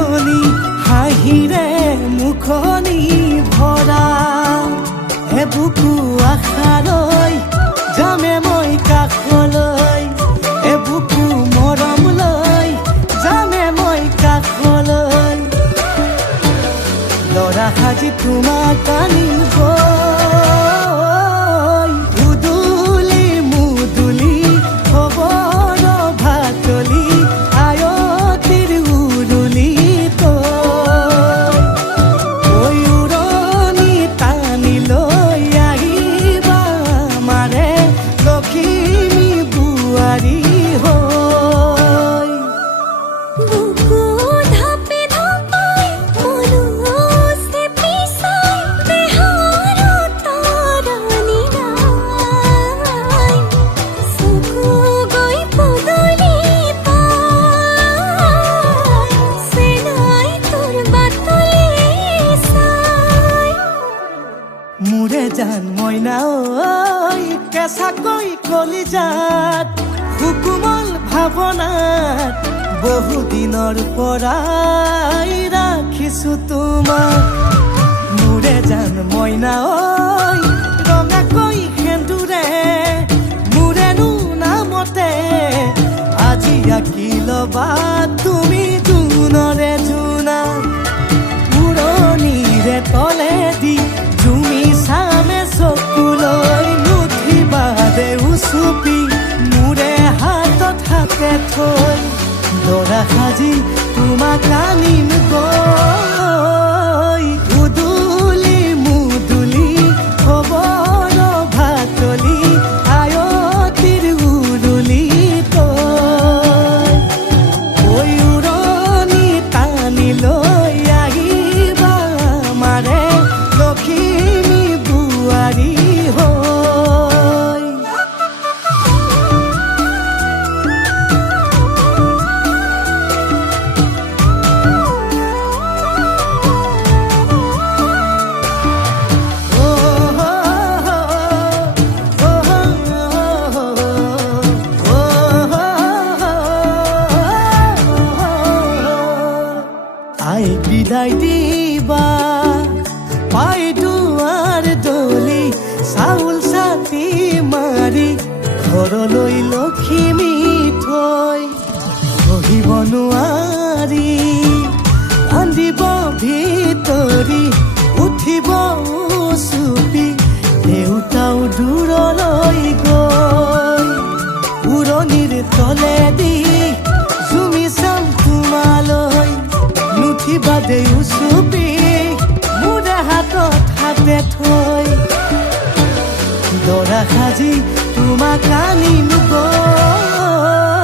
জনী হাঁহিৰে মুখনি ভৰা এবুকু আশালৈ যামে মই কাষলৈ এবুকু মৰম লৈ যামে মই কাষলৈ লৰা সাজি তোমাক আনিব উদুলি মুদুলি খবৰ ভাতলি আয়তিৰ উৰুলি তই উৰণি টানি লৈ আহিবা মাৰে লখিমী বোৱাৰী হৈ বুকু ধাপে ধাপাই মনুষ্যে পিছাই বেহাৰো তৰণি নাই চকু গৈ পদূলি পাই চেনাই তোৰ বাটলি চাই মোৰে জান মইনা ঐ কেঁচাকৈ কলিজাত সুকুমল ভাৱনাত বহুদিনৰ পৰাই ৰাখিছো তোমাক মোৰে জান মইনা ঐ ৰঙাকৈ সেন্দুৰে মোৰেনো নামতে আজি আঁকি ল'বা তুমি জোনৰে জোনা উৰণিৰে তলেদি জুমি চামে চকুলৈ নুঠিবা দে উচুপি মোৰে হাতত হাতে থৈ দৰা সাজি তোমাক আনিম গৈ উদুলি মুদুলি খবৰ ভাতলি আয়তিৰ উৰুলি তই ঐ উৰণি টানি লৈ আহিবা মাৰে লখিমী বোৱাৰী হৈ আই বিদায় দিবা পাই দুৱাৰ দলি চাউল চাতি মাৰি ঘৰলৈ লখিমী থৈ সহিব নোৱাৰি কান্দিব ভিতৰি উঠিব চুপি দেউতাও দূৰলৈ গৈ উৰণিৰ তলেদি জুমি চাম তোমালৈ নুঠিবা দেউ চুপি মোৰে হাতত হাতে থৈ দৰা সাজি তোমাক আনিম গৈ